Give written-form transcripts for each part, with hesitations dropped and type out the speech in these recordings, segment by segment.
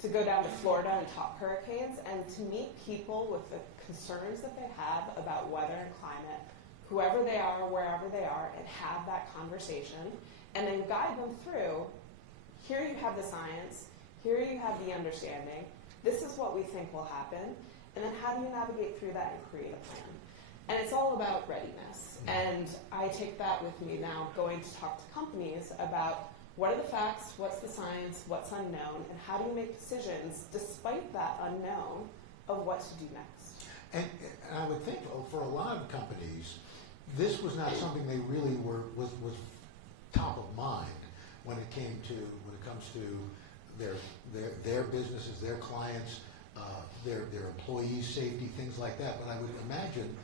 to go down to Florida and talk hurricanes and to meet people with the concerns that they have about weather and climate, whoever they are, wherever they are, and have that conversation, and then guide them through, here you have the science, here you have the understanding, this is what we think will happen, and then how do you navigate through that and create a plan? And it's all about readiness. And I take that with me now going to talk to companies about what are the facts, what's the science, what's unknown, and how do you make decisions despite that unknown of what to do next? And I would think for a lot of companies, this was not something they really was top of mind when it comes to their businesses, their clients, their employees' safety, things like that. But I would imagine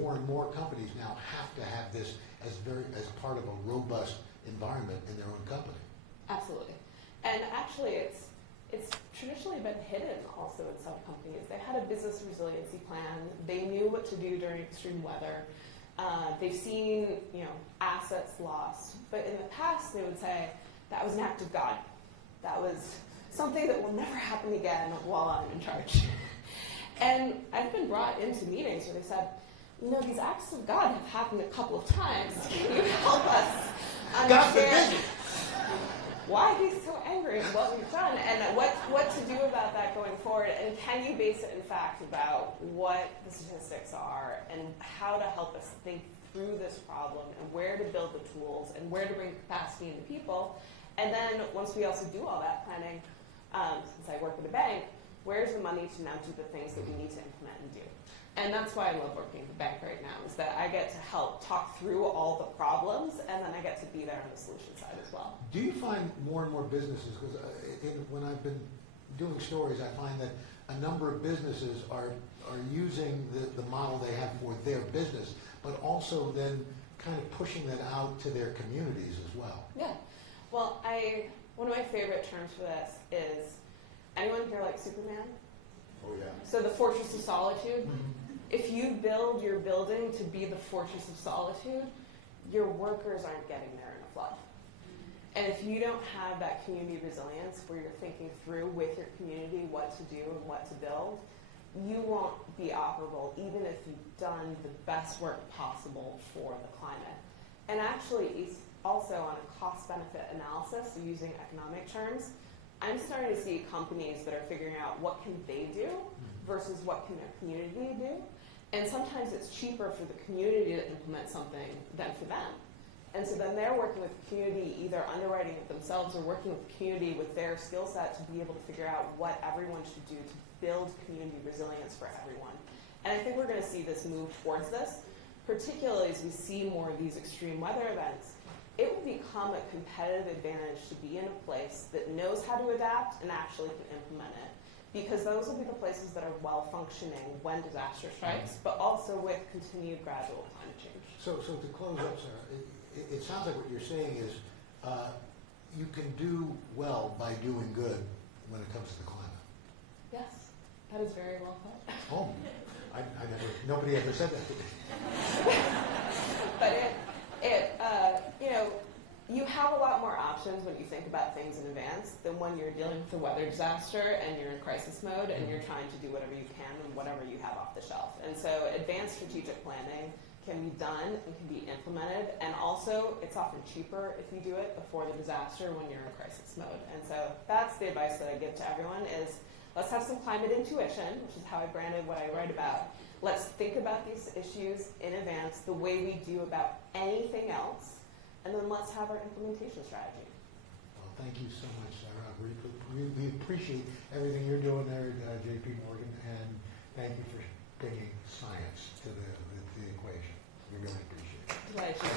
more and more companies now have to have this as part of a robust environment in their own company. Absolutely. And actually it's traditionally been hidden also in some companies. They had a business resiliency plan. They knew what to do during extreme weather. They've seen, assets lost. But in the past, they would say, that was an act of God. That was something that will never happen again while I'm in charge. And I've been brought into meetings where they said, these acts of God have happened a couple of times. Can you help us understand why he's so angry at what we've done and what to do about that going forward? And can you base it, in fact, about what the statistics are and how to help us think through this problem and where to build the tools and where to bring capacity into people? And then once we also do all that planning, since I work at a bank, where's the money to now do the things that we need to implement and do? And that's why I love working at the bank right now, is that I get to help talk through all the problems, and then I get to be there on the solution side as well. Do you find more and more businesses, because when I've been doing stories, I find that a number of businesses are using the model they have for their business, but also then kind of pushing that out to their communities as well? Yeah. Well, one of my favorite terms for this is, anyone here like Superman? Oh, yeah. So the Fortress of Solitude. Mm-hmm. If you build your building to be the Fortress of Solitude, your workers aren't getting there in a flood. And if you don't have that community resilience where you're thinking through with your community what to do and what to build, you won't be operable even if you've done the best work possible for the climate. And actually, also on a cost-benefit analysis, so using economic terms, I'm starting to see companies that are figuring out what can they do versus what can their community do. And sometimes it's cheaper for the community to implement something than for them. And so then they're working with the community, either underwriting it themselves or working with the community with their skill set to be able to figure out what everyone should do to build community resilience for everyone. And I think we're going to see this move towards this, particularly as we see more of these extreme weather events. It will become a competitive advantage to be in a place that knows how to adapt and actually can implement it. Because those will be the places that are well-functioning when disaster strikes, but also with continued gradual climate change. So to close up, Sarah, it sounds like what you're saying is you can do well by doing good when it comes to the climate. Yes, that is very well put. Oh, nobody ever said that to me. But you have a lot more options when you think about things in advance than when you're dealing with a weather disaster and you're in crisis mode and you're trying to do whatever you can and whatever you have off the shelf. And so advanced strategic planning can be done and can be implemented, and also it's often cheaper if you do it before the disaster when you're in crisis mode. And so that's the advice that I give to everyone is, let's have some climate intuition, which is how I branded what I write about. Let's think about these issues in advance the way we do about anything else, and then let's have our implementation strategy. Well, thank you so much, Sarah. We appreciate everything you're doing there at JP Morgan, and thank you for bringing science to the equation. We really appreciate it. Thank you.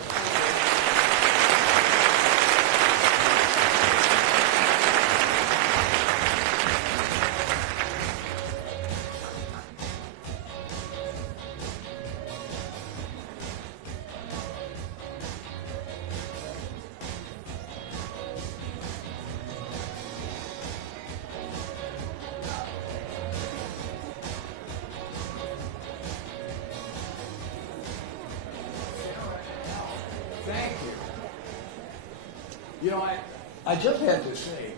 I just had to say,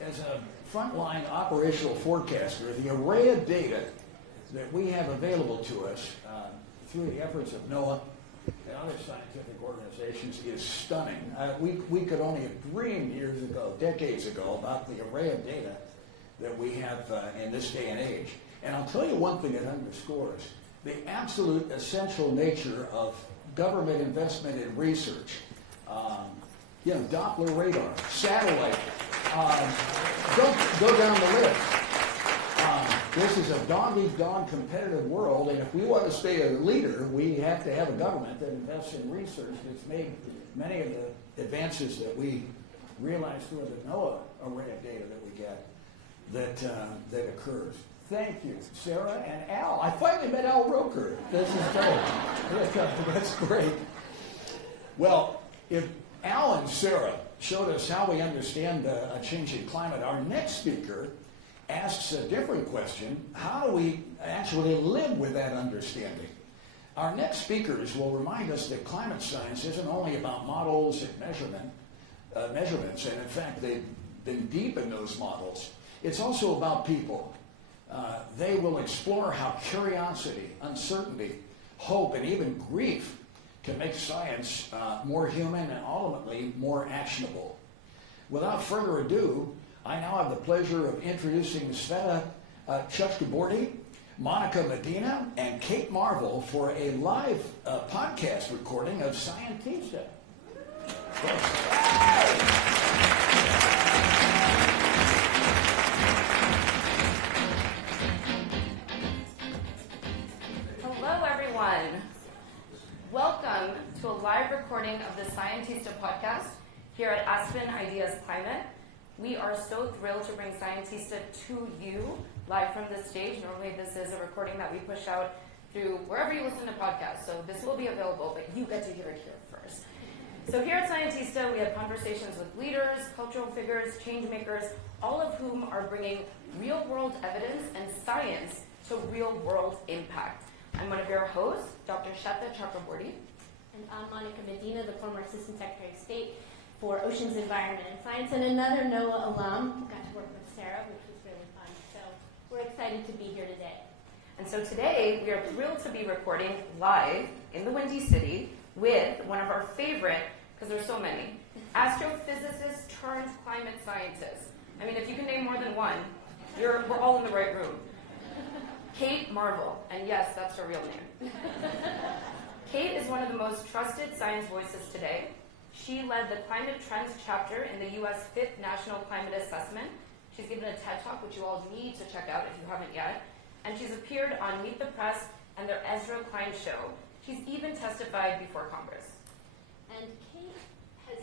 as a frontline operational forecaster, the array of data that we have available to us through the efforts of NOAA and other scientific organizations is stunning. We could only have dreamed years ago, decades ago, about the array of data that we have in this day and age. And I'll tell you one thing that underscores the absolute essential nature of government investment in research. Doppler radar, satellite, go down the list. This is a dog-eat-dog competitive world, and if we want to stay a leader, we have to have a government that invests in research that's made many of the advances that we realize through the NOAA array of data that we get that occurs. Thank you, Sarah and Al. I finally met Al Roker. This is great. That's great. Well, if Al and Sarah showed us how we understand a changing climate, our next speaker asks a different question. How do we actually live with that understanding? Our next speakers will remind us that climate science isn't only about models and measurements, and in fact, they've been deep in those models. It's also about people. They will explore how curiosity, uncertainty, hope, and even grief can make science more human and ultimately more actionable. Without further ado, I now have the pleasure of introducing Sveta Chuchkaborty, Monica Medina, and Kate Marvel for a live podcast recording of Scientista. Hello, everyone. Welcome to a live recording of the Scientista podcast here at Aspen Ideas Climate. We are so thrilled to bring Scientista to you live from this stage. Normally this is a recording that we push out through wherever you listen to podcasts, so this will be available, but you get to hear it here first. So here at Scientista, we have conversations with leaders, cultural figures, change makers, all of whom are bringing real-world evidence and science to real-world impact. I'm one of your hosts, Dr. Sveta Chuchkaborty. And I'm Monica Medina, the former Assistant Secretary of State for Oceans, Environment, and Science, and another NOAA alum. Got to work with Sarah, which was really fun. So we're excited to be here today. And so today, we are thrilled to be recording live in the Windy City with one of our favorite, because there's so many, astrophysicists turned climate scientists. I mean, if you can name more than one, we're all in the right room. Kate Marvel, and yes, that's her real name. Kate is one of the most trusted science voices today. She led the Climate Trends chapter in the U.S. 5th National Climate Assessment. She's given a TED Talk, which you all need to check out if you haven't yet. And she's appeared on Meet the Press and their Ezra Klein show. She's even testified before Congress. And Kate has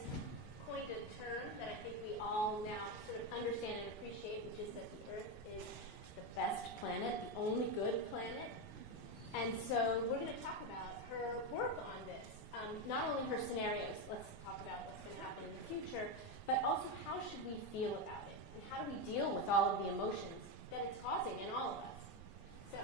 coined a term that I think we all now sort of understand and appreciate, which is that the Earth is the best planet, the only good planet. And so we're going to talk about her work on this. Not only her scenarios, let's talk about what's going to happen in the future, but also how should we feel about it? And how do we deal with all of the emotions that it's causing in all of us? So,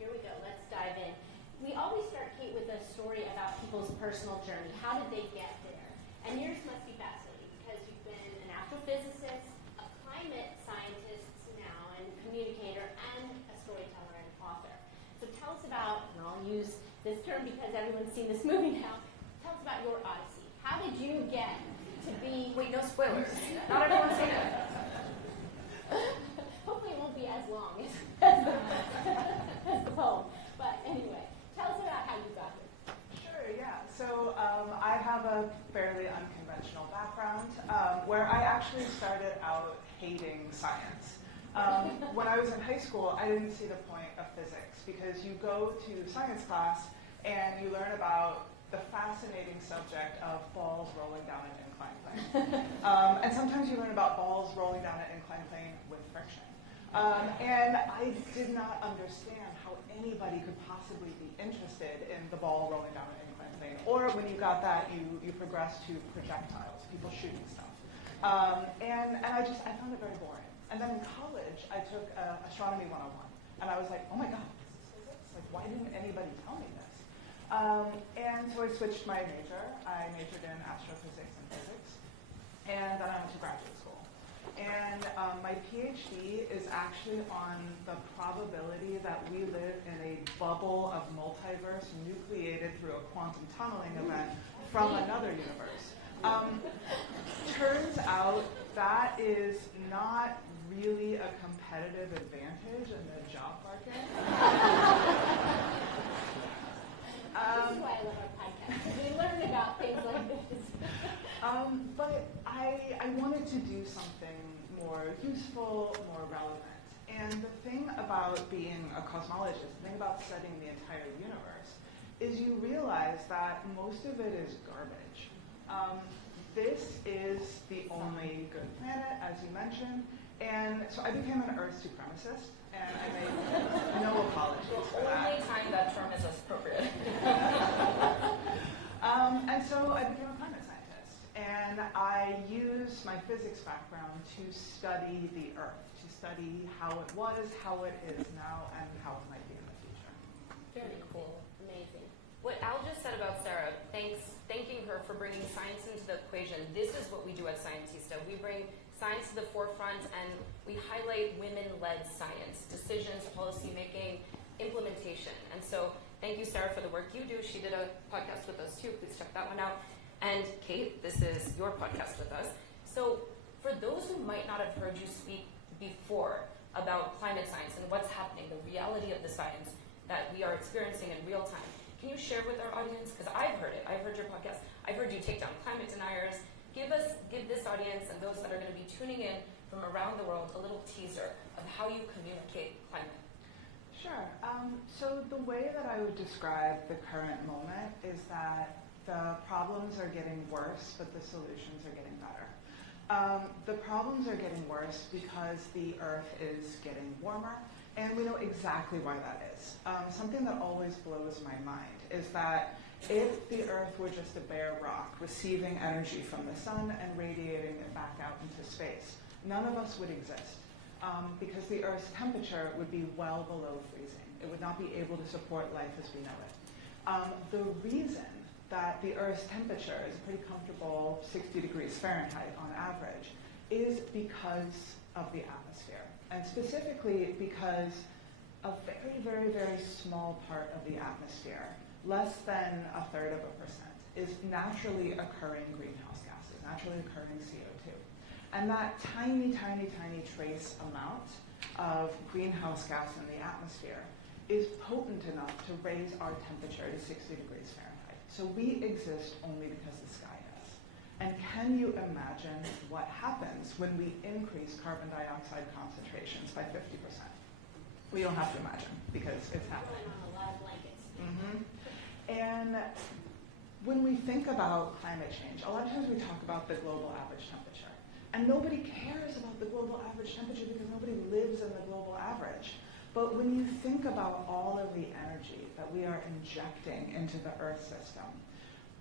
here we go. Let's dive in. We always start, Kate, with a story about people's personal journey. How did they get there? And yours must be fascinating because you've been an astrophysicist, a climate scientist now, and communicator, and a storyteller and author. So tell us about, and I'll use this term because everyone's seen this movie now, tell us about your odyssey. How did you get to be... Wait, no spoilers. Not everyone's seen it. Hopefully it won't be as long as the poem. But anyway, tell us about how you got here. Sure, yeah. So I have a fairly unconventional background where I actually started out hating science. When I was in high school, I didn't see the point of physics because you go to science class and you learn about the fascinating subject of balls rolling down an inclined plane. And sometimes you learn about balls rolling down an inclined plane with friction. And I did not understand how anybody could possibly be interested in the ball rolling down an inclined plane. Or when you got that, you progress to projectiles, people shooting stuff. And I found it very boring. And then in college, I took Astronomy 101. And I was like, oh my God, this is physics? Like, why didn't anybody tell me this? And so I switched my major. I majored in astrophysics and physics. And then I went to graduate school. And my PhD is actually on the probability that we live in a bubble of multiverse nucleated through a quantum tunneling event from another universe. Turns out that is not really a competitive advantage in the job market. This is why I love our podcast. We learn about things like this. But I wanted to do something more useful, more relevant. And the thing about being a cosmologist, the thing about studying the entire universe, is you realize that most of it is garbage. This is the only good planet, as you mentioned, and so I became an Earth supremacist, and I made no apologies for that. Only time that term is appropriate. And so I became a climate scientist, and I use my physics background to study the Earth, to study how it was, how it is now, and how it might be in the future. Very cool. Amazing. What Al just said about Sarah, thanking her for bringing science into the equation. This is what we do at Scientista. We bring science to the forefront and we highlight women-led science, decisions, policy making, implementation. And so thank you, Sarah, for the work you do. She did a podcast with us too. Please check that one out. And Kate, this is your podcast with us. So for those who might not have heard you speak before about climate science and what's happening, the reality of the science that we are experiencing in real time, can you share with our audience? Because I've heard it. I've heard your podcast. I've heard you take down climate deniers. Give this audience and those that are going to be tuning in from around the world a little teaser of how you communicate climate. Sure. So the way that I would describe the current moment is that the problems are getting worse, but the solutions are getting better. The problems are getting worse because the Earth is getting warmer, and we know exactly why that is. Something that always blows my mind is that if the Earth were just a bare rock receiving energy from the sun and radiating it back out into space, none of us would exist because the Earth's temperature would be well below freezing. It would not be able to support life as we know it. The reason that the Earth's temperature is a pretty comfortable 60 degrees Fahrenheit on average is because of the atmosphere. And specifically because a very, very, very small part of the atmosphere, less than 1/3%, is naturally occurring greenhouse gases, naturally occurring CO2. And that tiny, tiny, tiny trace amount of greenhouse gas in the atmosphere is potent enough to raise our temperature to 60 degrees Fahrenheit. So we exist only because the sky does. And can you imagine what happens when we increase carbon dioxide concentrations by 50%? We don't have to imagine because it's happening. Pulling on a lot of blankets. And when we think about climate change, a lot of times we talk about the global average temperature. And nobody cares about the global average temperature because nobody lives in the global average. But when you think about all of the energy that we are injecting into the Earth system,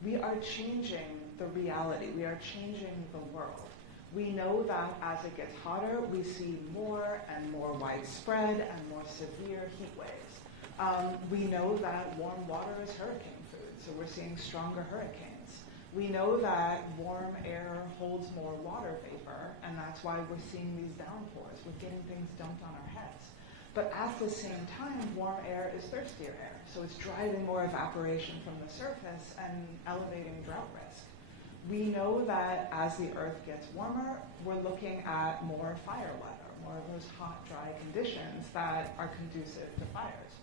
we are changing the reality. We are changing the world. We know that as it gets hotter, we see more and more widespread and more severe heat waves. We know that warm water is hurricane food, so we're seeing stronger hurricanes. We know that warm air holds more water vapor, and that's why we're seeing these downpours. We're getting things dumped on our heads. But at the same time, warm air is thirstier air, so it's driving more evaporation from the surface and elevating drought risk. We know that as the Earth gets warmer, we're looking at more fire weather, more of those hot, dry conditions that are conducive to fires.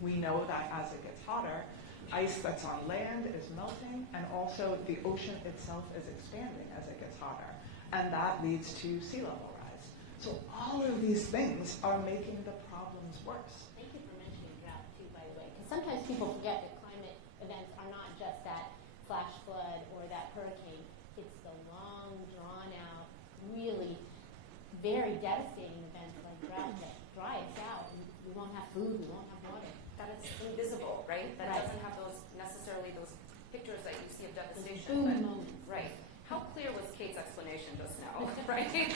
We know that as it gets hotter, ice that's on land is melting, and also the ocean itself is expanding as it gets hotter, and that leads to sea level rise. So all of these things are making the problems worse. Thank you for mentioning drought too, by the way, because sometimes people forget that climate events are not just that flash flood or that hurricane. It's the long, drawn-out, really very devastating events like drought that dry us out. And we won't have food, we won't have water. That is invisible, right? That Right. doesn't have necessarily those pictures that you see of Those devastation. boom But, moments. right. How clear was Kate's explanation just now, right? Going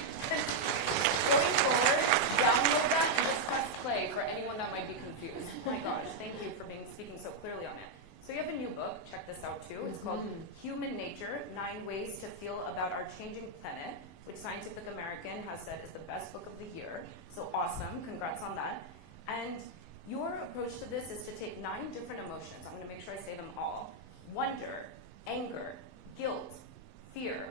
forward, download that and just press play for anyone that might be confused. My gosh, thank you for speaking so clearly on it. So you have a new book, check this out too. It's called Human Nature, 9 Ways to Feel About Our Changing Planet, which Scientific American has said is the best book of the year. So awesome, congrats on that. And your approach to this is to take 9 different emotions. I'm going to make sure I say them all. Wonder, anger, guilt, fear,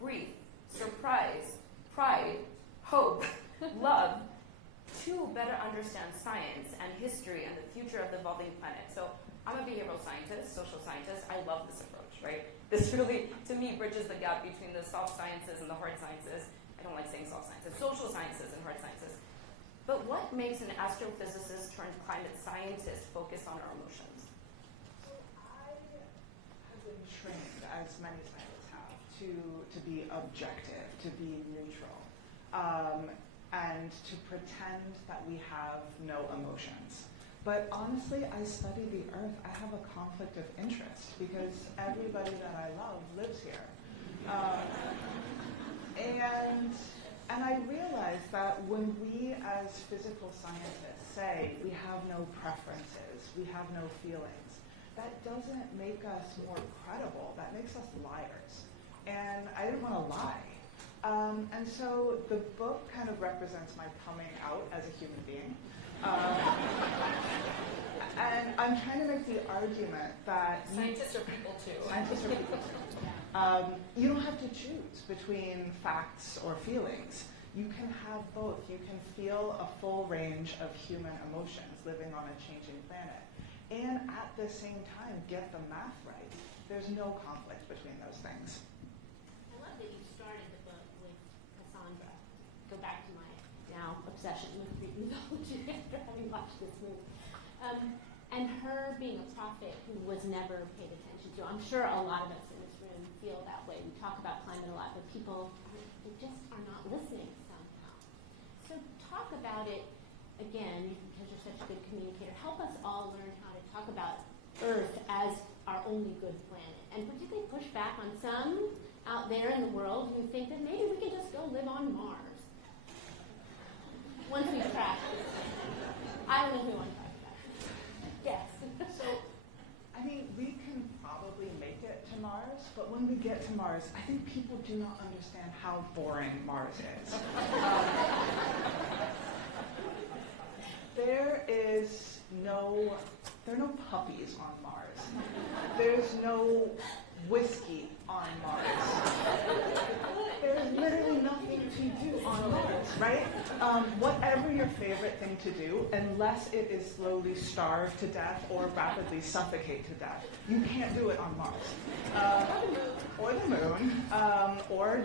grief, surprise, pride, hope, love, to better understand science and history and the future of the evolving planet. So I'm a behavioral scientist, social scientist. I love this approach, right? This really, to me, bridges the gap between the soft sciences and the hard sciences. I don't like saying soft sciences, social sciences and hard sciences. But what makes an astrophysicist turned climate scientist focus on our emotions? I have been trained, as many scientists have, to be objective, to be neutral, and to pretend that we have no emotions. But honestly, I study the Earth. I have a conflict of interest because everybody that I love lives here. And I realize that when we as physical scientists say we have no preferences, we have no feelings, that doesn't make us more credible. That makes us liars. And I didn't want to lie. And so the book kind of represents my coming out as a human being. And I'm trying to make the argument that Scientists are people too. scientists are people too. You don't have to choose between facts or feelings. You can have both. You can feel a full range of human emotions living on a changing planet. And at the same time, get the math right. There's no conflict between those things. I love that you started the book with Cassandra. Go back to my now obsession with Greek mythology after having watched this movie. And her being a prophet who was never paid attention to. I'm sure a lot of us in this room feel that way. We talk about climate a lot, but people they just are not listening somehow. So talk about it again, because you're such a good communicator. Help us all learn how to talk about Earth as our only good planet, and particularly push back on some out there in the world who think that maybe we can just go live on Mars once we crash. I don't know who I'm talking about. Yes. So, I mean, we can probably make it to Mars, but when we get to Mars, I think people do not understand how boring Mars is. There are no puppies on Mars. There's no whiskey on Mars. There's literally nothing to do on Mars, right? Whatever your favorite thing to do, unless it is slowly starve to death or rapidly suffocate to death, you can't do it on Mars. Or the moon, or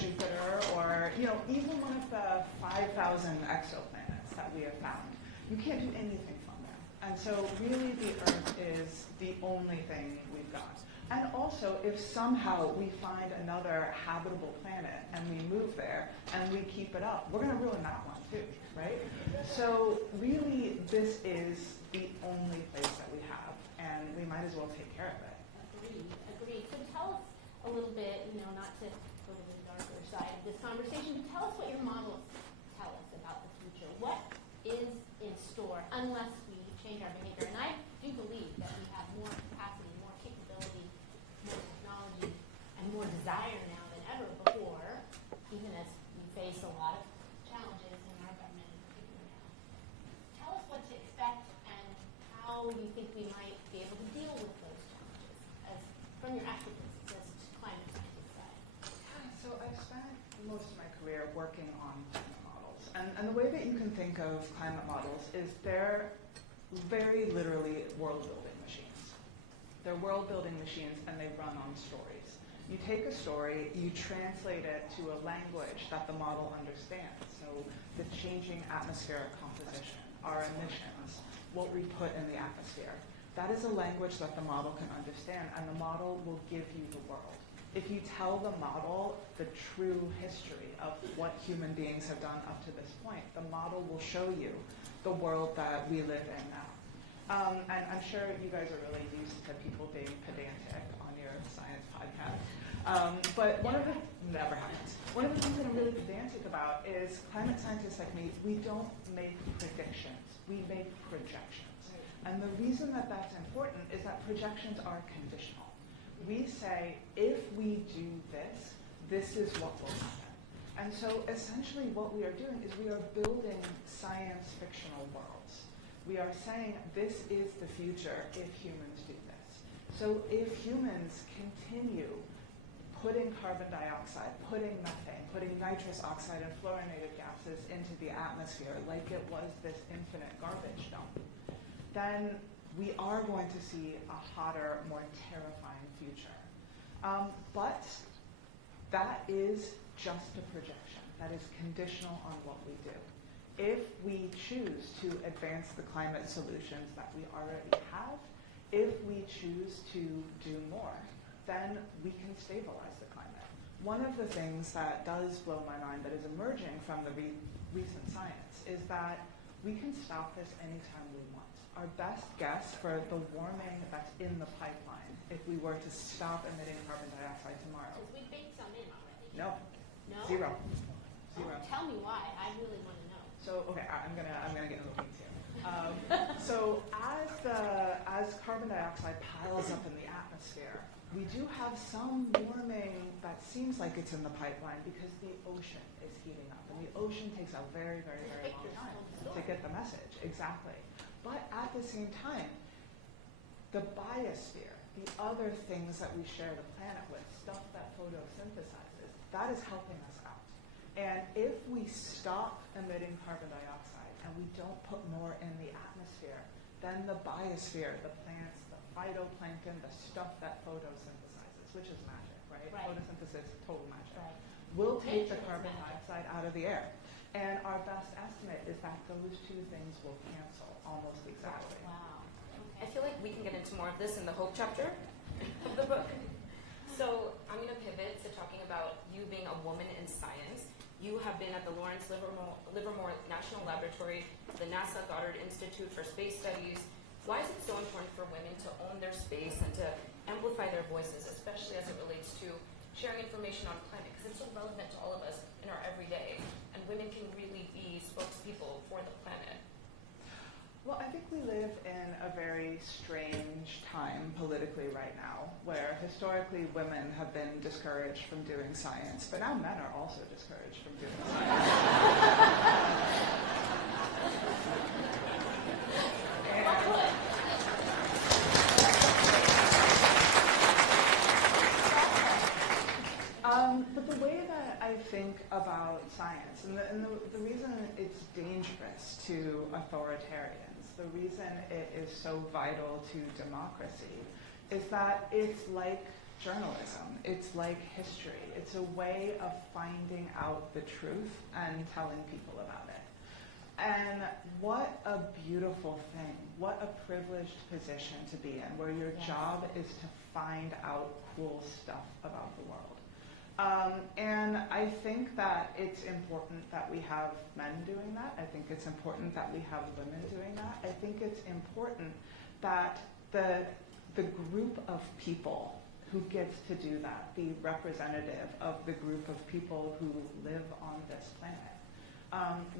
Jupiter, or even one of the 5,000 exoplanets that we have found. You can't do anything from them. And so really the Earth is the only thing we've got. And also, if somehow we find another habitable planet and we move there and we keep it up, we're going to ruin that one too, right? So really, this is the only place that we have, and we might as well take care of it. Agreed. So tell us a little bit, not to go to the darker side of this conversation, but tell us what your models tell us about the future. What is in store unless we change our behavior? And I do believe that we have more capacity, more capability, more technology, and more desire now than ever before, even as we face a lot of challenges in our government in particular now. Tell us what to expect and how you think we might be able to deal with those challenges as from your astrophysicist, climate scientist side. So I've spent most of my career working on climate models. And the way that you can think of climate models is they're very literally world-building machines. They're world-building machines, and they run on stories. You take a story, you translate it to a language that the model understands. So the changing atmospheric composition, our emissions, what we put in the atmosphere. That is a language that the model can understand, and the model will give you the world. If you tell the model the true history of what human beings have done up to this point, the model will show you the world that we live in now. And I'm sure you guys are really used to people being pedantic on your science podcast. But one of the things that I'm really pedantic about is climate scientists like me, we don't make predictions, we make projections. And the reason that that's important is that projections are conditional. We say, if we do this, this is what will happen. And so essentially what we are doing is we are building science fictional worlds. We are saying this is the future if humans do this. So if humans continue putting carbon dioxide, putting methane, putting nitrous oxide and fluorinated gases into the atmosphere like it was this infinite garbage dump, then we are going to see a hotter, more terrifying future. But that is just a projection. That is conditional on what we do. If we choose to advance the climate solutions that we already have, if we choose to do more, then we can stabilize the climate. One of the things that does blow my mind that is emerging from the recent science is that we can stop this anytime we want. Our best guess for the warming that's in the pipeline, if we were to stop emitting carbon dioxide tomorrow. Because we baked some in already. No. No? Zero. Oh, tell me why. I really want to know. So okay, I'm gonna get in the weeds here. So as carbon dioxide piles up in the atmosphere, we do have some warming that seems like it's in the pipeline because the ocean is heating up, and the ocean takes a very, very, very long time to get the message. Exactly. But at the same time, the biosphere, the other things that we share the planet with, stuff that photosynthesizes, that is helping us out. And if we stop emitting carbon dioxide and we don't put more in the atmosphere, then the biosphere, the plants, the phytoplankton, the stuff that photosynthesizes, which is magic, right? Photosynthesis, total magic. Right. Will take the carbon dioxide out of the air. And our best estimate is that those two things will cancel almost exactly. Wow. I feel like we can get into more of this in the Hope chapter of the book. So I'm going to pivot to talking about you being a woman in science. You have been at the Lawrence Livermore National Laboratory, the NASA Goddard Institute for Space Studies. Why is it so important for women to own their space and to amplify their voices, especially as it relates to sharing information on climate? Because it's so relevant to all of us in our everyday, and women can really be spokespeople for the planet. Well, I think we live in a very strange time politically right now, where historically women have been discouraged from doing science, but now men are also discouraged from doing science. But the way that I think about science, and the reason it's dangerous to authoritarians, the reason it is so vital to democracy, is that it's like journalism, it's like history. It's a way of finding out the truth and telling people about it. And what a beautiful thing, what a privileged position to be in, where your job is to find out cool stuff about the world. And I think that it's important that we have men doing that. I think it's important that we have women doing that. I think it's important that the group of people who gets to do that be representative of the group of people who live on this planet.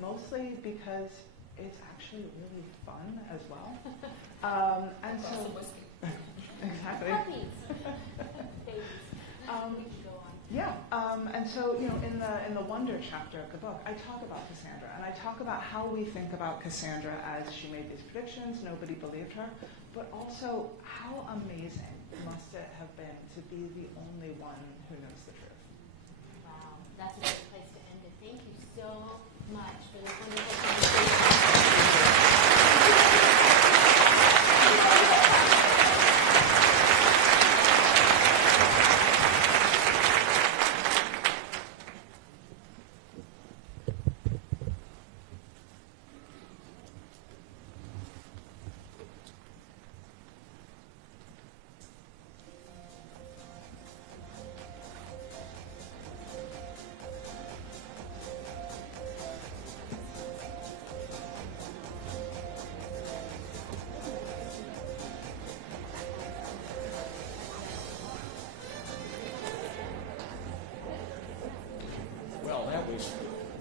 Mostly because it's actually really fun as well. And so, exactly. Babies. Yeah, and so, you know, in the Wonder chapter of the book, I talk about Cassandra, and I talk about how we think about Cassandra as she made these predictions, nobody believed her, but also how amazing must it have been to be the only one who knows the truth. Wow, that's a great place to end it. Thank you so much for this wonderful conversation.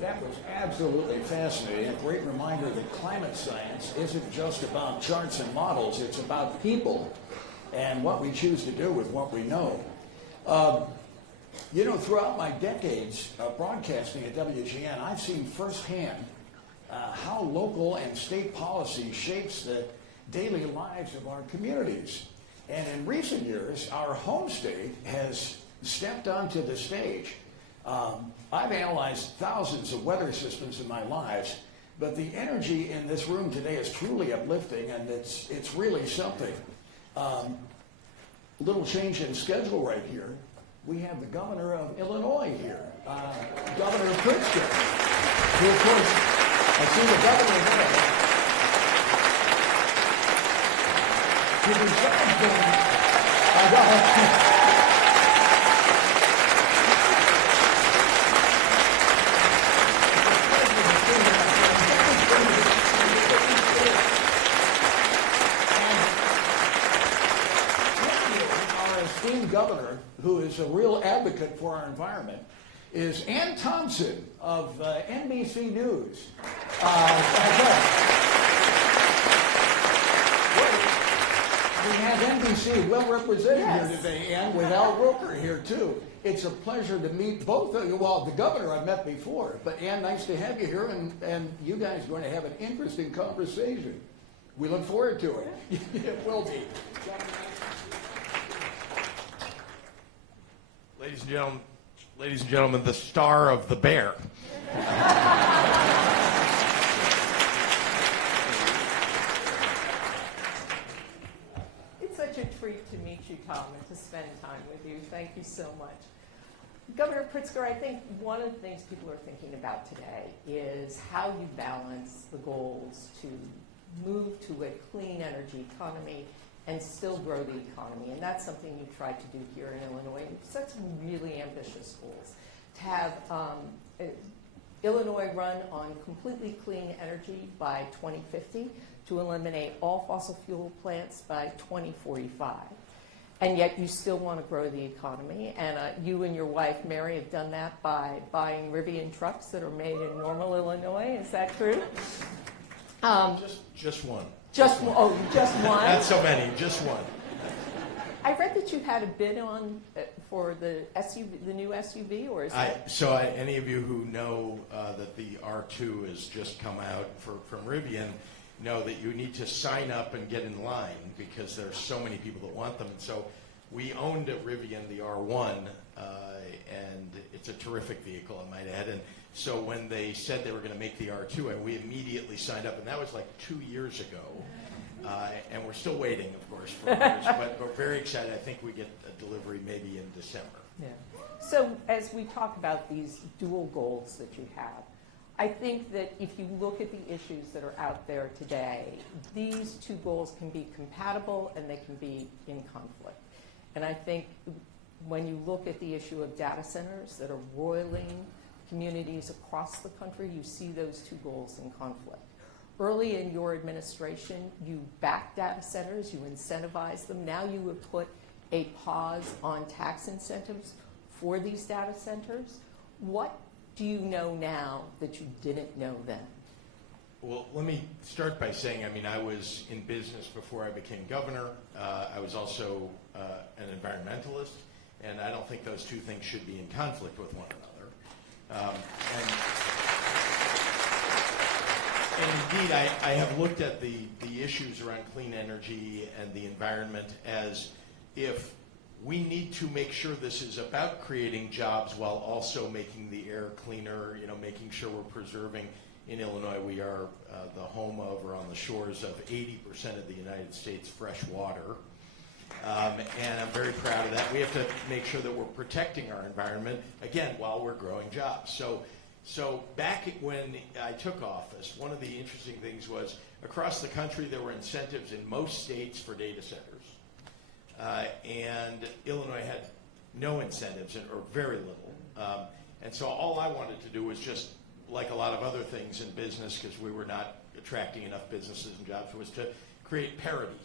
That was absolutely fascinating. A great reminder that climate science isn't just about charts and models. It's about people and what we choose to do with what we know. You know, throughout my decades of broadcasting at WGN, I've seen firsthand how local and state policy shapes the daily lives of our communities. And in recent years, our home state has stepped onto the stage. I've analyzed thousands of weather systems in my lives, but the energy in this room today is truly uplifting, and it's really something. Little change in schedule right here. We have the governor of Illinois here, Governor Pritzker, who, of course, I see the governor there. Our esteemed governor, who is a real advocate for our environment, is Ann Thompson of NBC News. We have NBC well represented here today, and with Al Roker here too. It's a pleasure to meet both of you. Well, the governor I've met before, but Ann, nice to have you here, and you guys are going to have an interesting conversation. We look forward to it. It will be. Ladies and gentlemen, the star of The Bear. It's such a treat to meet you, Tom, and to spend time with you. Thank you so much. Governor Pritzker, I think one of the things people are thinking about today is how you balance the goals to move to a clean energy economy and still grow the economy. And that's something you tried to do here in Illinois. You've set some really ambitious goals. To have Illinois run on completely clean energy by 2050, to eliminate all fossil fuel plants by 2045. And yet you still want to grow the economy. And you and your wife, Mary, have done that by buying Rivian trucks that are made in Normal, Illinois. Is that true? Just one. Just one. Oh, just one? Not so many, just one. I read that you had a bid on for the SUV, the new SUV, or is that? Any of you who know that the R2 has just come out from Rivian know that you need to sign up and get in line because there's so many people that want them. And so we owned at Rivian the R1, and it's a terrific vehicle, I might add. And so when they said they were going to make the R2, we immediately signed up, and that was like 2 years ago. And we're still waiting, of course, for others, but we're very excited. I think we get a delivery maybe in December. Yeah. So as we talk about these dual goals that you have, I think that if you look at the issues that are out there today, these two goals can be compatible and they can be in conflict. And I think when you look at the issue of data centers that are roiling communities across the country, you see those two goals in conflict. Early in your administration, you backed data centers, you incentivized them. Now you have put a pause on tax incentives for these data centers. What do you know now that you didn't know then? Well, let me start by saying, I was in business before I became governor. I was also an environmentalist, and I don't think those two things should be in conflict with one another. And indeed, I have looked at the issues around clean energy and the environment as if we need to make sure this is about creating jobs while also making the air cleaner, making sure we're preserving. In Illinois, we are the home of, or on the shores of, 80% of the United States fresh water. And I'm very proud of that. We have to make sure that we're protecting our environment, again, while we're growing jobs. So back when I took office, one of the interesting things was across the country there were incentives in most states for data centers. And Illinois had no incentives, or very little. And so all I wanted to do was just, like a lot of other things in business, because we were not attracting enough businesses and jobs, was to create parity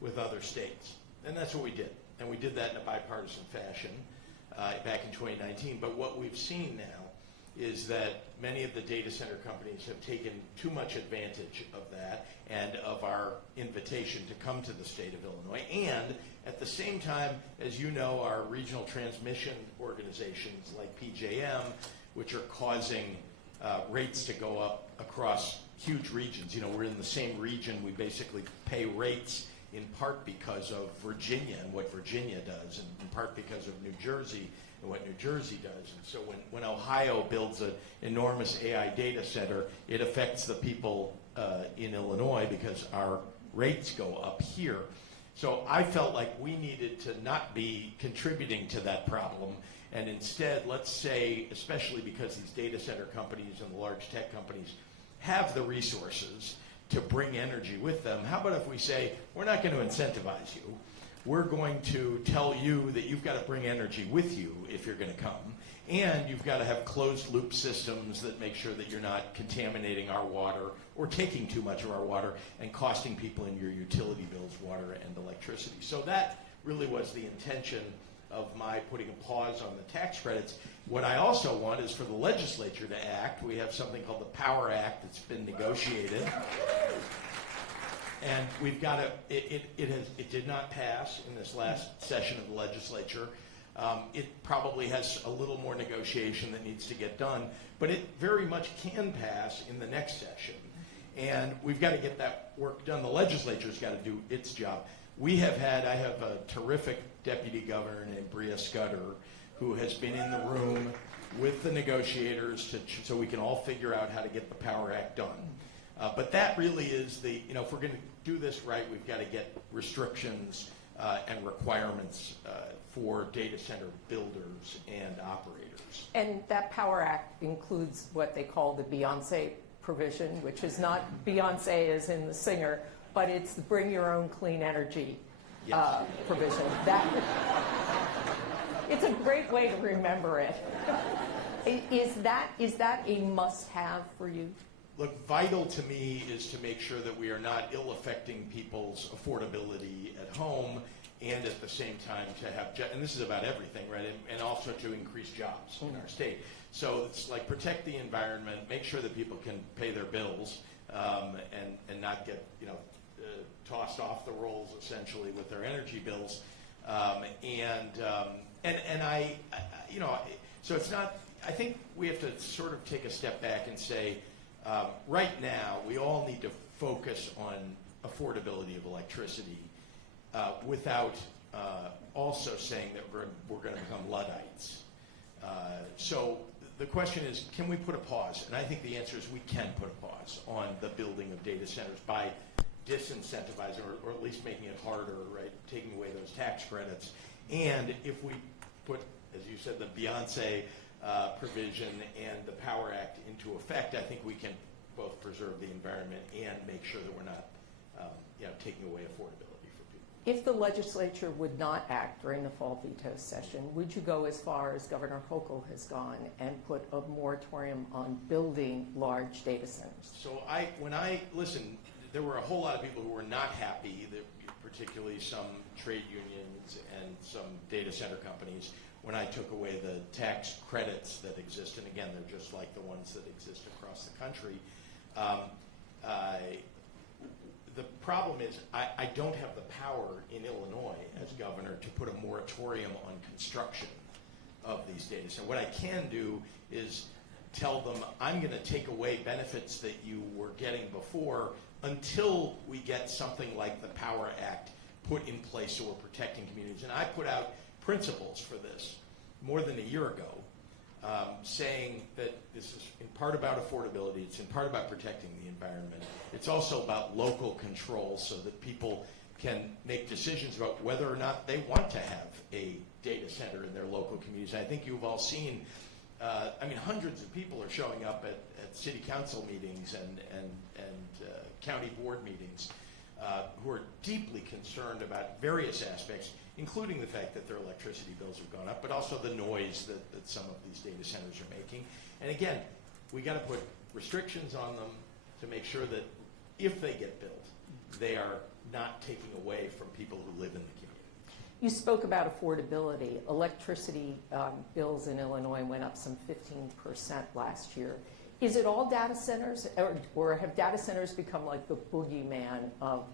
with other states. And that's what we did. And we did that in a bipartisan fashion back in 2019. But what we've seen now is that many of the data center companies have taken too much advantage of that and of our invitation to come to the state of Illinois. And at the same time, as you know, our regional transmission organizations like PJM, which are causing rates to go up across huge regions. You know, we're in the same region. We basically pay rates in part because of Virginia and what Virginia does, and in part because of New Jersey and what New Jersey does. And so when Ohio builds an enormous AI data center, it affects the people in Illinois because our rates go up here. So I felt like we needed to not be contributing to that problem, and instead, let's say, especially because these data center companies and the large tech companies have the resources to bring energy with them, how about if we say, we're not going to incentivize you. We're going to tell you that you've got to bring energy with you if you're going to come. And you've got to have closed loop systems that make sure that you're not contaminating our water or taking too much of our water and costing people in your utility bills water and electricity. So that really was the intention of my putting a pause on the tax credits. What I also want is for the legislature to act. We have something called the Power Act that's been negotiated. And we've got to, it did not pass in this last session of the legislature. It probably has a little more negotiation that needs to get done, but it very much can pass in the next session. And we've got to get that work done. The legislature's got to do its job. I have a terrific deputy governor named Bria Scudder, who has been in the room with the negotiators so we can all figure out how to get the Power Act done. But that really is if we're going to do this right, we've got to get restrictions and requirements for data center builders and operators. And that Power Act includes what they call the Beyonce provision, which is not Beyonce as in the singer, but it's the bring your own clean energy provision. It's a great way to remember it. Is that a must-have for you? Look, vital to me is to make sure that we are not ill-affecting people's affordability at home, and at the same time to have, and this is about everything, right, and also to increase jobs in our state. So it's like protect the environment, make sure that people can pay their bills, and not get tossed off the rolls essentially with their energy bills, so it's not. I think we have to sort of take a step back and say, right now we all need to focus on affordability of electricity without also saying that we're going to become Luddites. So the question is, can we put a pause? And I think the answer is we can put a pause on the building of data centers by disincentivizing or at least making it harder, right, taking away those tax credits. And if we put, as you said, the Beyonce provision and the Power Act into effect, I think we can both preserve the environment and make sure that we're not taking away affordability for people. If the legislature would not act during the fall veto session, would you go as far as Governor Hochul has gone and put a moratorium on building large data centers? So when I listened, there were a whole lot of people who were not happy, particularly some trade unions and some data center companies, when I took away the tax credits that exist. And again, they're just like the ones that exist across the country. The problem is I don't have the power in Illinois as governor to put a moratorium on construction of these data centers. What I can do is tell them I'm going to take away benefits that you were getting before until we get something like the Power Act put in place so we're protecting communities. And I put out principles for this more than a year ago, saying that this is in part about affordability, it's in part about protecting the environment, it's also about local control so that people can make decisions about whether or not they want to have a data center in their local communities. And I think you've all seen, hundreds of people are showing up at city council meetings and county board meetings who are deeply concerned about various aspects, including the fact that their electricity bills have gone up, but also the noise that some of these data centers are making. And again, we got to put restrictions on them to make sure that if they get built, they are not taking away from people who live in the community. You spoke about affordability. Electricity bills in Illinois went up some 15% last year. Is it all data centers, or have data centers become like the boogeyman of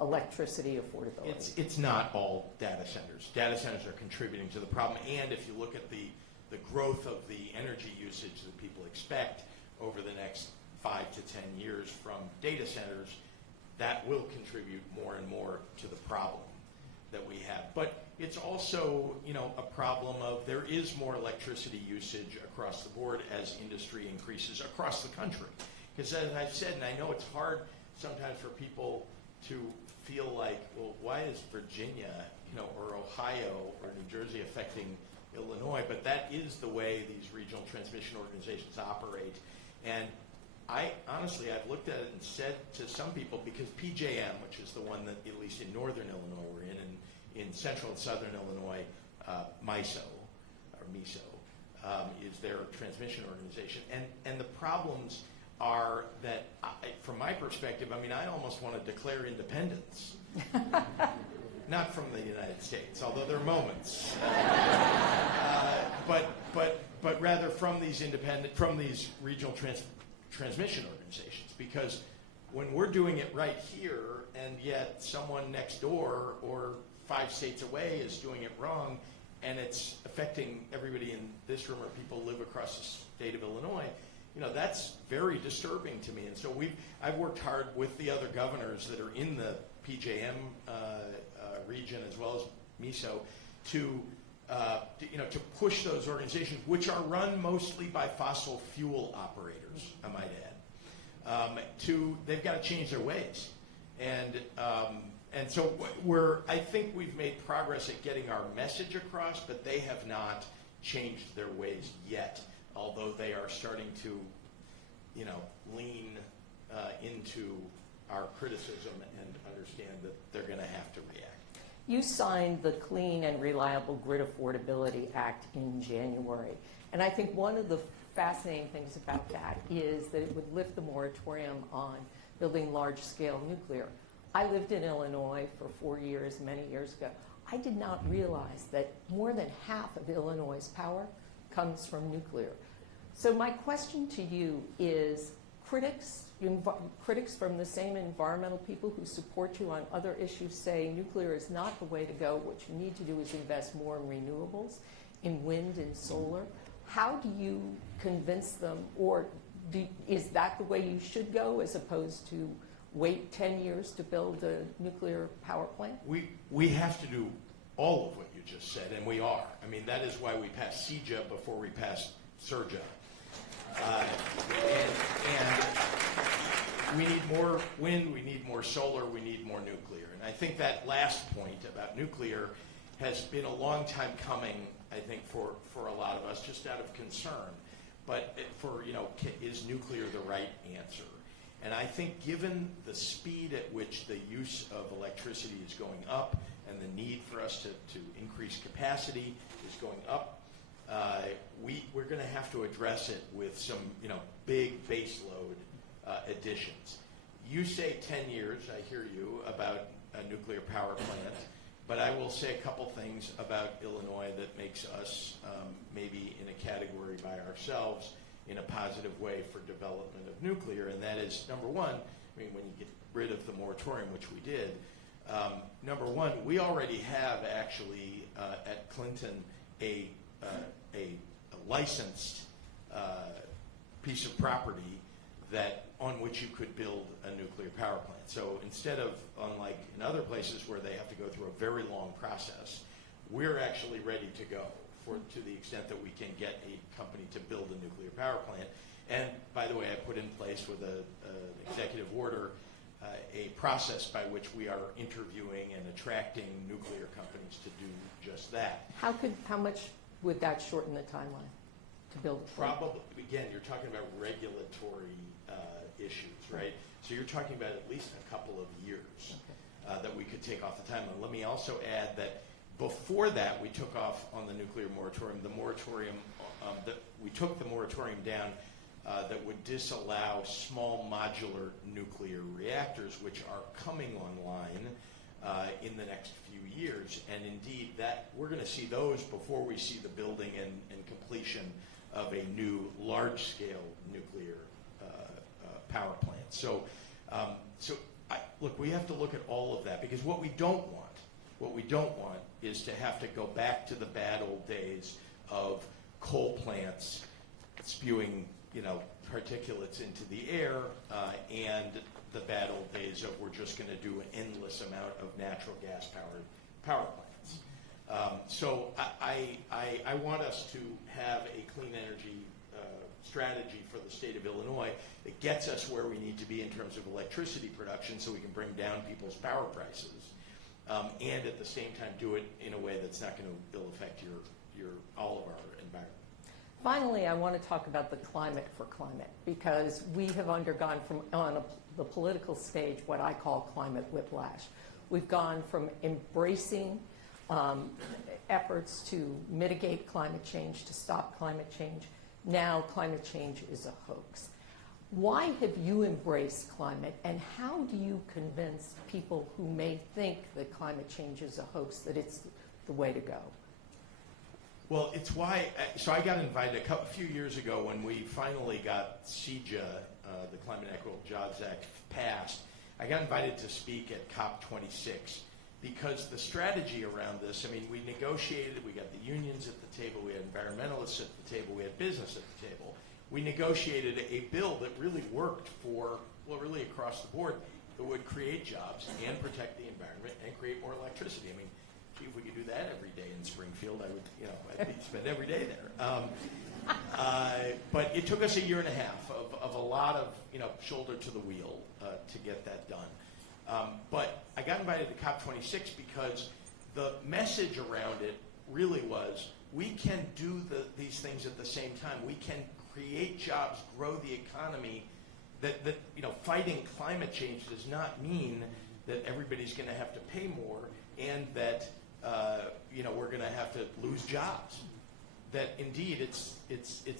electricity affordability? It's not all data centers. Data centers are contributing to the problem, and if you look at the growth of the energy usage that people expect over the next 5 to 10 years from data centers, that will contribute more and more to the problem that we have. But it's also, a problem of there is more electricity usage across the board as industry increases across the country. Because as I've said, and I know it's hard sometimes for people to feel like, well, why is Virginia, or Ohio or New Jersey affecting Illinois? But that is the way these regional transmission organizations operate. And I've looked at it and said to some people, because PJM, which is the one that at least in northern Illinois we're in, and in central and southern Illinois, MISO is their transmission organization. And the problems are that, from my perspective, I almost want to declare independence. Not from the United States, although there are moments. But rather from these regional transmission organizations, because when we're doing it right here, and yet someone next door or 5 states away is doing it wrong, and it's affecting everybody in this room or people who live across the state of Illinois, that's very disturbing to me. And so I've worked hard with the other governors that are in the PJM region as well as MISO to push those organizations, which are run mostly by fossil fuel operators, I might add, they've got to change their ways. And so I think we've made progress at getting our message across, but they have not changed their ways yet, although they are starting to, lean into our criticism and understand that they're going to have to react. You signed the Clean and Reliable Grid Affordability Act in January. And I think one of the fascinating things about that is that it would lift the moratorium on building large-scale nuclear. I lived in Illinois for 4 years, many years ago. I did not realize that more than half of Illinois' power comes from nuclear. So my question to you is, critics from the same environmental people who support you on other issues say nuclear is not the way to go. What you need to do is invest more in renewables, in wind and solar. How do you convince them, or is that the way you should go as opposed to wait 10 years to build a nuclear power plant? We have to do all of what you just said, and we are. That is why we passed CEJA before we passed SERJA. And we need more wind, we need more solar, we need more nuclear. And I think that last point about nuclear has been a long time coming, I think, for a lot of us, just out of concern. But is nuclear the right answer? And I think given the speed at which the use of electricity is going up and the need for us to increase capacity is going up, we're going to have to address it with some big baseload additions. You say 10 years, I hear you, about a nuclear power plant, but I will say a couple things about Illinois that makes us maybe in a category by ourselves in a positive way for development of nuclear, and that is, number one, when you get rid of the moratorium, which we did, number one, we already have actually at Clinton a licensed piece of property on which you could build a nuclear power plant. So instead of, unlike in other places where they have to go through a very long process, we're actually ready to go to the extent that we can get a company to build a nuclear power plant. And by the way, I put in place with an executive order a process by which we are interviewing and attracting nuclear companies to do just that. How much would that shorten the timeline to build a plant? Probably, again, you're talking about regulatory issues, right? So you're talking about at least a couple of years that we could take off the timeline. Let me also add that before that, we took off on the nuclear moratorium. We took the moratorium down that would disallow small modular nuclear reactors, which are coming online in the next few years. And indeed, that we're going to see those before we see the building and completion of a new large-scale nuclear power plant. So, look, we have to look at all of that, because what we don't want is to have to go back to the bad old days of coal plants spewing, particulates into the air, and the bad old days of we're just going to do an endless amount of natural gas power plants. So I want us to have a clean energy strategy for the state of Illinois that gets us where we need to be in terms of electricity production, so we can bring down people's power prices, and at the same time do it in a way that's not going to ill affect all of our environment. Finally, I want to talk about the climate for climate, because we have undergone the political stage what I call climate whiplash. We've gone from embracing efforts to mitigate climate change, to stop climate change. Now climate change is a hoax. Why have you embraced climate, and how do you convince people who may think that climate change is a hoax that it's the way to go? Well, it's why. So I got invited a few years ago when we finally got CEJA, the Climate and Equitable Jobs Act, passed. I got invited to speak at COP26 because the strategy around this. I mean, we negotiated. We got the unions at the table. We had environmentalists at the table. We had business at the table. We negotiated a bill that really worked really across the board. That would create jobs and protect the environment and create more electricity. I mean, gee, if we could do that every day in Springfield, I would, I'd spend every day there. But it took us a year and a half of a lot of, shoulder to the wheel to get that done. But I got invited to COP26 because the message around it really was, we can do these things at the same time. We can create jobs, grow the economy. That fighting climate change does not mean that everybody's going to have to pay more, and that we're going to have to lose jobs. That indeed it's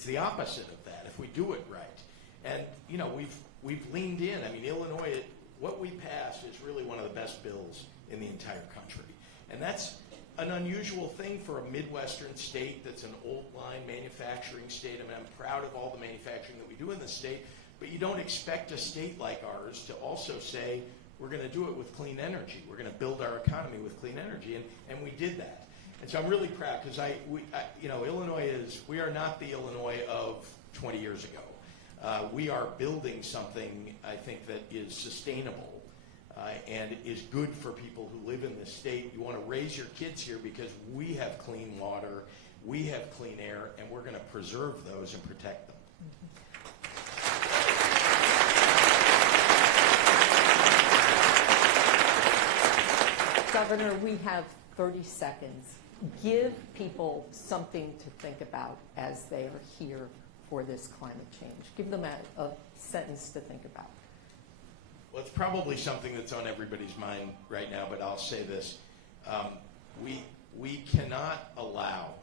the opposite of that if we do it right. And we've leaned in. I mean, Illinois, what we passed is really one of the best bills in the entire country, and that's an unusual thing for a Midwestern state that's an old line manufacturing state. I mean, I'm proud of all the manufacturing that we do in the state, but you don't expect a state like ours to also say, we're going to do it with clean energy. We're going to build our economy with clean energy, and we did that. And so I'm really proud, because Illinois we are not the Illinois of 20 years ago. We are building something, I think, that is sustainable and is good for people who live in this state. You want to raise your kids here because we have clean water, we have clean air, and we're going to preserve those and protect them. Governor, we have 30 seconds. Give people something to think about as they are here for this climate change. Give them a sentence to think about. Well, it's probably something that's on everybody's mind right now, but I'll say this. We cannot allow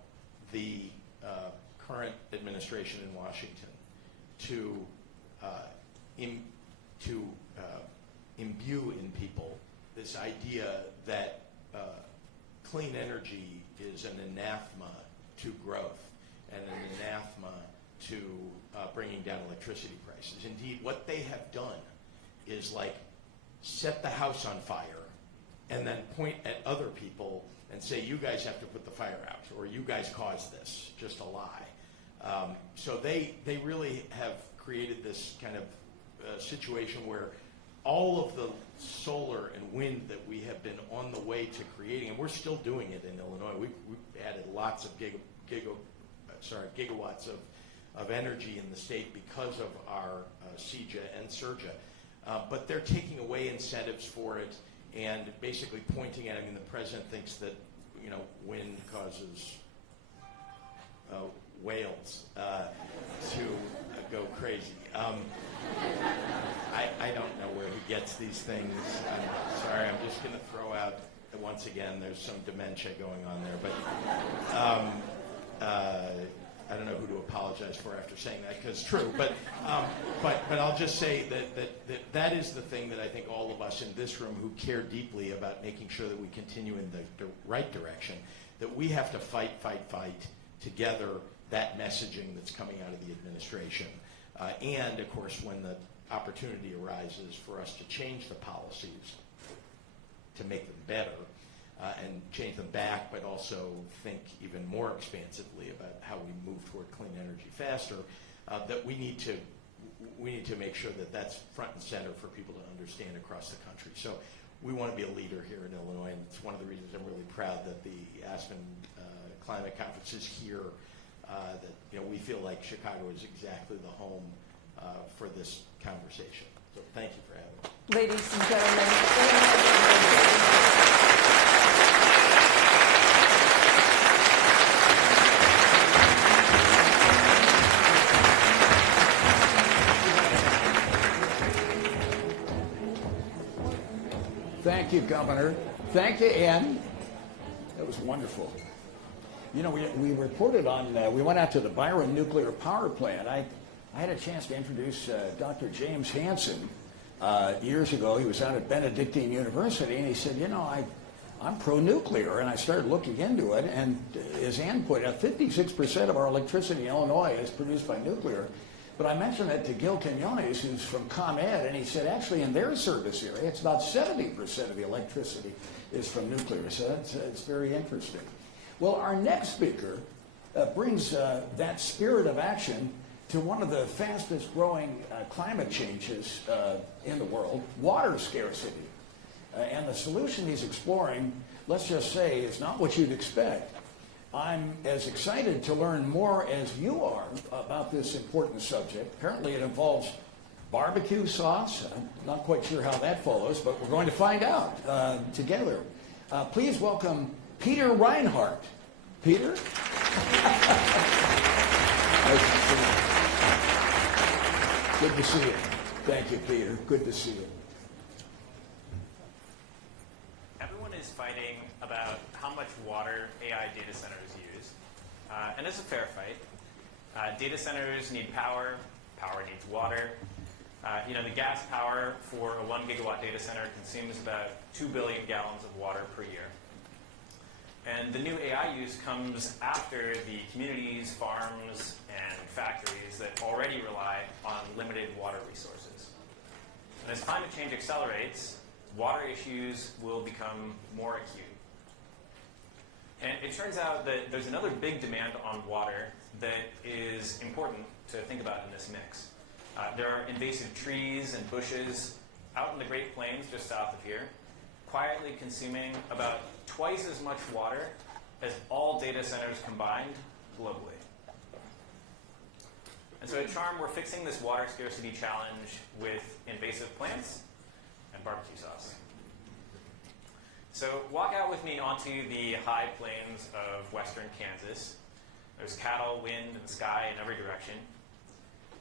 the current administration in Washington to imbue in people this idea that clean energy is an anathema to growth and an anathema to bringing down electricity prices. Indeed, what they have done is set the house on fire and then point at other people and say, you guys have to put the fire out, or you guys caused this. Just a lie. So they really have created this kind of situation where all of the solar and wind that we have been on the way to creating, and we're still doing it in Illinois. We've added lots of gigawatts of energy in the state because of our CEJA and SERJA. But they're taking away incentives for it and basically pointing at, the president thinks that, wind causes whales to go crazy. I don't know where he gets these things. I'm sorry, I'm just going to throw out, once again, there's some dementia going on there. I don't know who to apologize for after saying that, because it's true. But I'll just say that is the thing that I think all of us in this room who care deeply about making sure that we continue in the right direction, that we have to fight together that messaging that's coming out of the administration. And, of course, when the opportunity arises for us to change the policies to make them better, and change them back, but also think even more expansively about how we move toward clean energy faster, that we need to make sure that that's front and center for people to understand across the country. So we want to be a leader here in Illinois, and it's one of the reasons I'm really proud that the Aspen Climate Conference is here, that we feel like Chicago is exactly the home for this conversation. So thank you for having me. Ladies and gentlemen, Thank you, Governor. Thank you, Ann. That was wonderful. We reported on, we went out to the Byron Nuclear Power Plant. I had a chance to introduce Dr. James Hansen years ago. He was out at Benedictine University, and he said, I'm pro-nuclear, and I started looking into it, and as Ann pointed out, 56% of our electricity in Illinois is produced by nuclear. But I mentioned that to Gil Quinones, who's from ComEd, and he said actually in their service area, it's about 70% of the electricity is from nuclear. So it's very interesting. Well, our next speaker brings that spirit of action to one of the fastest growing climate changes in the world, water scarcity. And the solution he's exploring, let's just say, is not what you'd expect. I'm as excited to learn more as you are about this important subject. Apparently it involves barbecue sauce. I'm not quite sure how that follows, but we're going to find out together. Please welcome Peter Reinhardt. Peter? Nice to see you. Good to see you. Thank you, Peter. Good to see you. Everyone is fighting about how much water AI data centers use, and it's a fair fight. Data centers need power, power needs water. The gas power for a 1 gigawatt data center consumes about 2 billion gallons of water per year. And the new AI use comes after the communities, farms, and factories that already rely on limited water resources. And as climate change accelerates, water issues will become more acute. And it turns out that there's another big demand on water that is important to think about in this mix. There are invasive trees and bushes out in the Great Plains just south of here, quietly consuming about twice as much water as all data centers combined globally. And so at Charm, we're fixing this water scarcity challenge with invasive plants and barbecue sauce. So walk out with me onto the high plains of western Kansas. There's cattle, wind, and sky in every direction.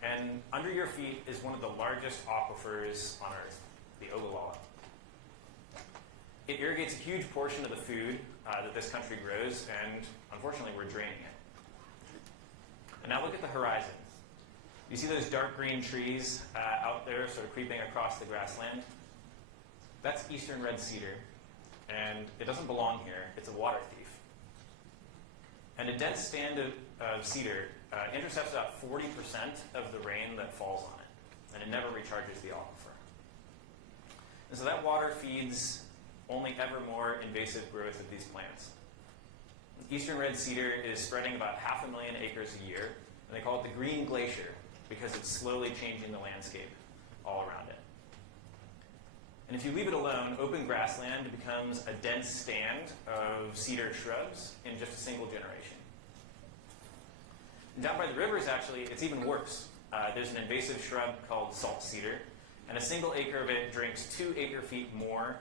And under your feet is one of the largest aquifers on Earth, the Ogallala. It irrigates a huge portion of the food that this country grows, and unfortunately we're draining it. And now look at the horizon. You see those dark green trees out there sort of creeping across the grassland? That's eastern red cedar, and it doesn't belong here. It's a water thief. And a dense stand of cedar intercepts about 40% of the rain that falls on it, and it never recharges the aquifer. And so that water feeds only ever more invasive growth of these plants. Eastern red cedar is spreading about 500,000 acres a year, and they call it the green glacier because it's slowly changing the landscape all around it. And if you leave it alone, open grassland becomes a dense stand of cedar shrubs in just a single generation. And down by the rivers, actually, it's even worse. There's an invasive shrub called salt cedar, and a single acre of it drinks 2 acre-feet more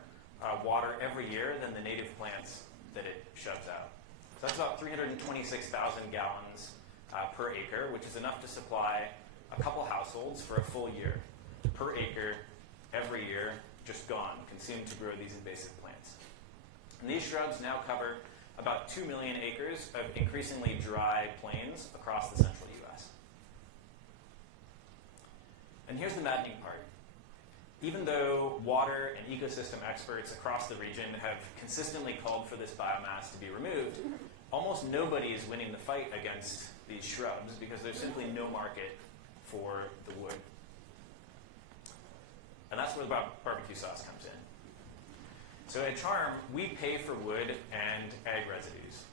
water every year than the native plants that it shoves out. So that's about 326,000 gallons per acre, which is enough to supply a couple households for a full year. Per acre, every year, just gone, consumed to grow these invasive plants. And these shrubs now cover about 2 million acres of increasingly dry plains across the central US. And here's the maddening part. Even though water and ecosystem experts across the region have consistently called for this biomass to be removed, almost nobody is winning the fight against these shrubs because there's simply no market for the wood. And that's where the barbecue sauce comes in. So at Charm, we pay for wood and ag residues,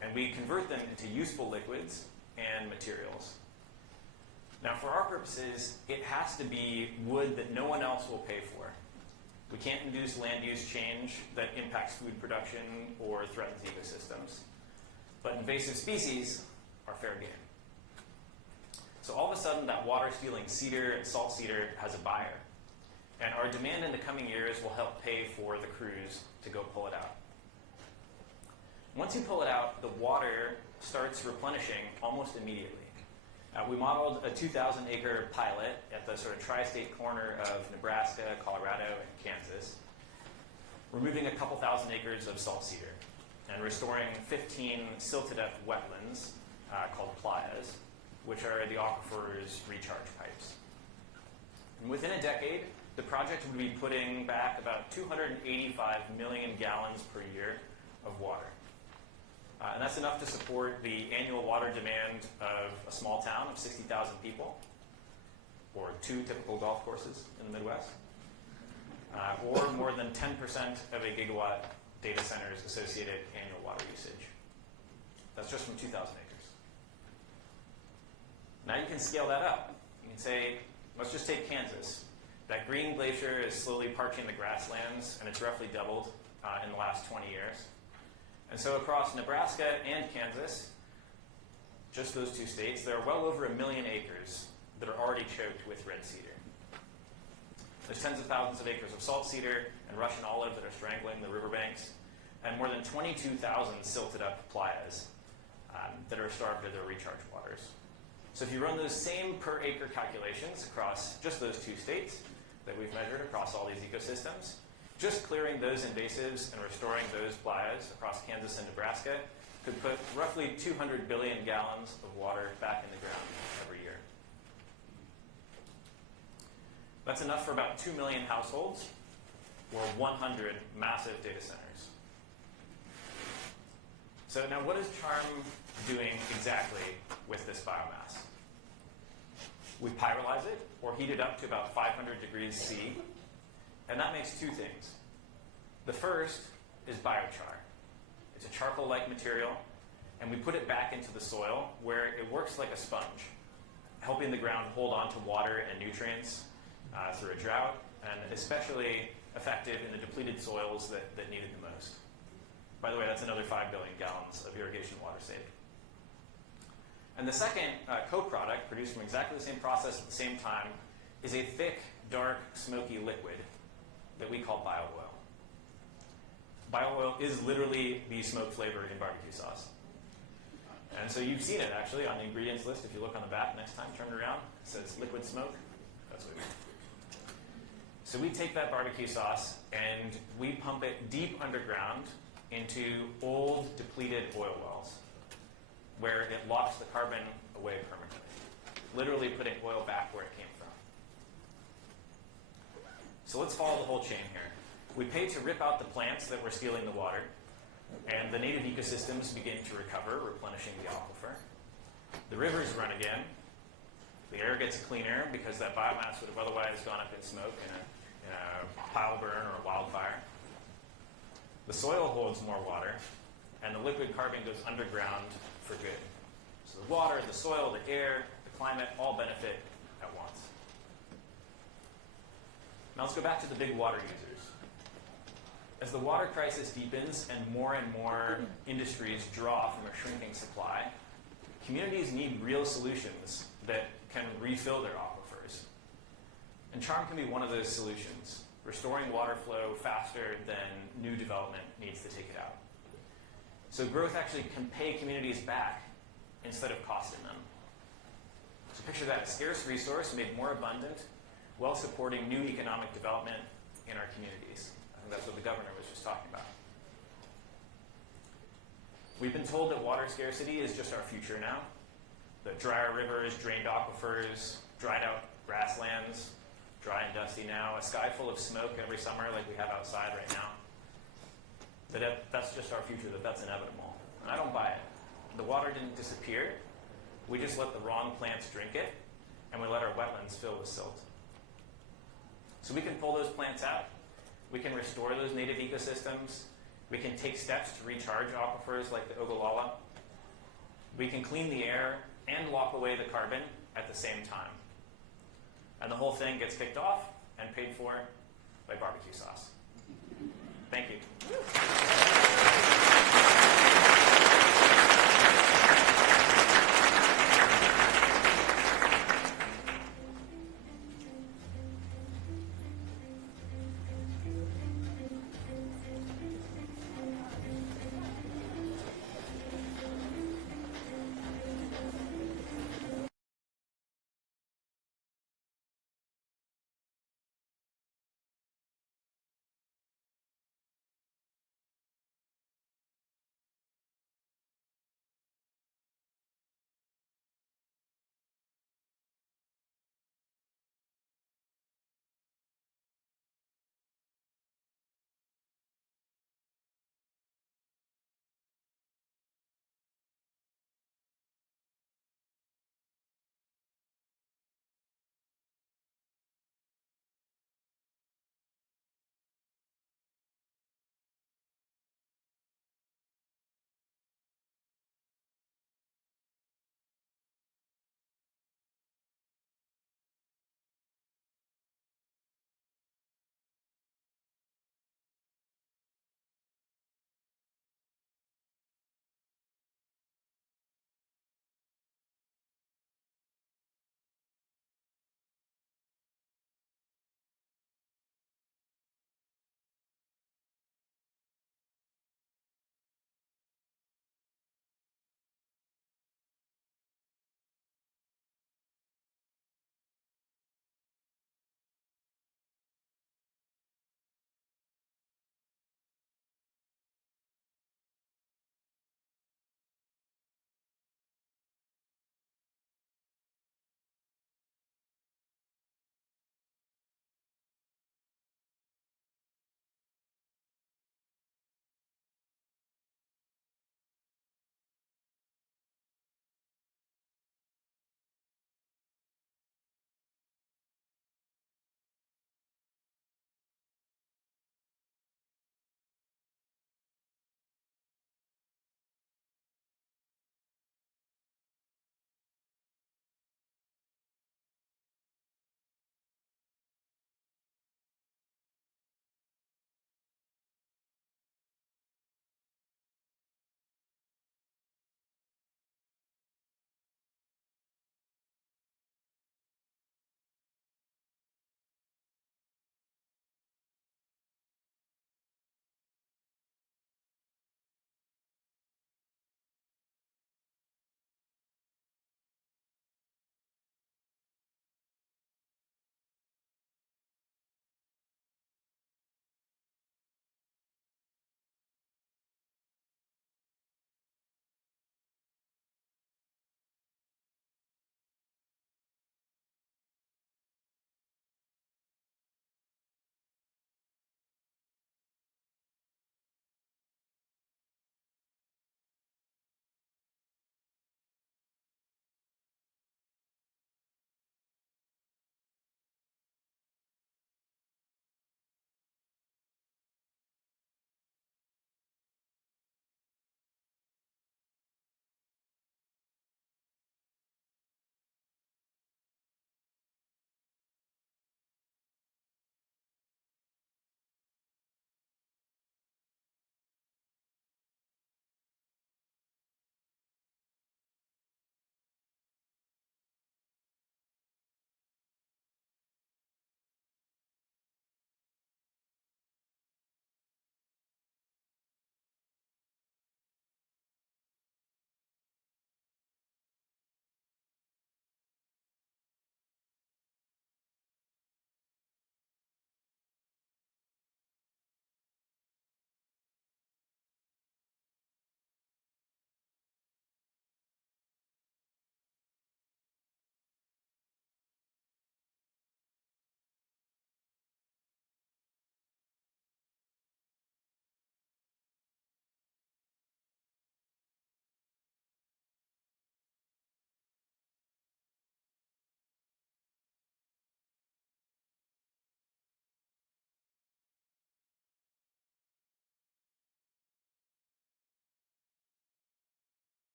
and we convert them into useful liquids and materials. Now, for our purposes, it has to be wood that no one else will pay for. We can't induce land use change that impacts food production or threatens ecosystems. But invasive species are fair game. So all of a sudden, that water-stealing cedar and salt cedar has a buyer. And our demand in the coming years will help pay for the crews to go pull it out. Once you pull it out, the water starts replenishing almost immediately. We modeled a 2,000-acre pilot at the sort of tri-state corner of Nebraska, Colorado, and Kansas, removing a couple thousand acres of salt cedar and restoring 15 silted-up wetlands called playas, which are the aquifer's recharge pipes. And within a decade, the project would be putting back about 285 million gallons per year of water. And that's enough to support the annual water demand of a small town of 60,000 people, or 2 typical golf courses in the Midwest, or more than 10% of a gigawatt data center's associated annual water usage. That's just from 2,000 acres. Now you can scale that up. You can say, let's just take Kansas. That green glacier is slowly parching the grasslands, and it's roughly doubled in the last 20 years. And so across Nebraska and Kansas, just those 2 states, there are well over 1 million acres that are already choked with red cedar. There's tens of thousands of acres of salt cedar and Russian olive that are strangling the riverbanks, and more than 22,000 silted up playas that are starved of their recharge waters. So if you run those same per acre calculations across just those 2 states that we've measured across all these ecosystems, just clearing those invasives and restoring those playas across Kansas and Nebraska could put roughly 200 billion gallons of water back in the ground every year. That's enough for about 2 million households or 100 massive data centers. So now what is Charm doing exactly with this biomass? We pyrolyze it or heat it up to about 500 degrees C. And that makes 2 things. The first is biochar. It's a charcoal-like material, and we put it back into the soil where it works like a sponge, helping the ground hold on to water and nutrients through a drought, and especially effective in the depleted soils that need it the most. By the way, that's another 5 billion gallons of irrigation water saved. And the second co-product, produced from exactly the same process at the same time, is a thick, dark, smoky liquid that we call bio-oil. Bio-oil is literally the smoke flavor in barbecue sauce. And so you've seen it, actually, on the ingredients list. If you look on the back next time, turn it around. It says liquid smoke. That's what we do. So we take that barbecue sauce and we pump it deep underground into old, depleted oil wells, where it locks the carbon away permanently, literally putting oil back where it came from. So let's follow the whole chain here. We pay to rip out the plants that were stealing the water, and the native ecosystems begin to recover, replenishing the aquifer. The rivers run again. The air gets cleaner because that biomass would have otherwise gone up in smoke in a pile burn or a wildfire. The soil holds more water, and the liquid carbon goes underground for good. So the water, the soil, the air, the climate all benefit at once. Now let's go back to the big water users. As the water crisis deepens and more industries draw from a shrinking supply, communities need real solutions that can refill their aquifers. And Charm can be one of those solutions, restoring water flow faster than new development needs to take it out. So growth actually can pay communities back instead of costing them. So picture that, a scarce resource made more abundant while supporting new economic development in our communities. I think that's what the governor was just talking about. We've been told that water scarcity is just our future now. That drier rivers, drained aquifers, dried out grasslands, dry and dusty now, a sky full of smoke every summer like we have outside right now. That's just our future, that's inevitable. And I don't buy it. The water didn't disappear. We just let the wrong plants drink it, and we let our wetlands fill with silt. So we can pull those plants out. We can restore those native ecosystems. We can take steps to recharge aquifers like the Ogallala. We can clean the air and lock away the carbon at the same time. And the whole thing gets kicked off and paid for by barbecue sauce. Thank you.